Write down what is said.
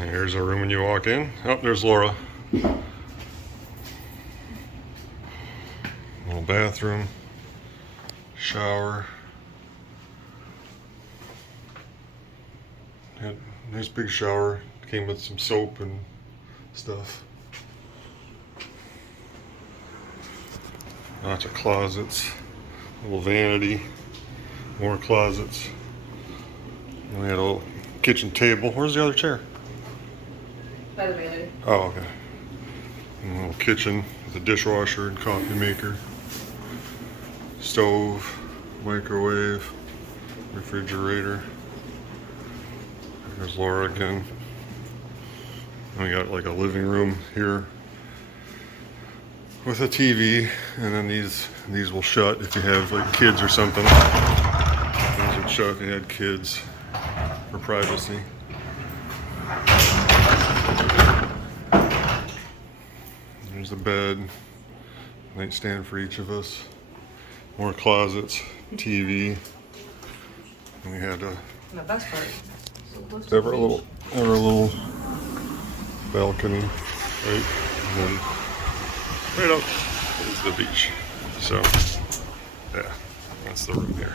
And here's our room when you walk in. Oh, there's Laura. Little bathroom, shower. Had a nice big shower. Came with some soap and stuff. Lots of closets. Little vanity. More closets. And we had a little kitchen table. Where's the other chair? By the vanity. Oh, okay. And a little kitchen with a dishwasher and coffee maker. Stove, microwave, refrigerator. There's Laura again. And we got like a living room here with a TV, and then these will shut if you have like kids or something. These would shut if you had kids for privacy. There's the bed, nightstand for each of us. More closets, TV. And we had a And the best part. ever a little balcony, right? And then right up is the beach. So yeah, that's the room here.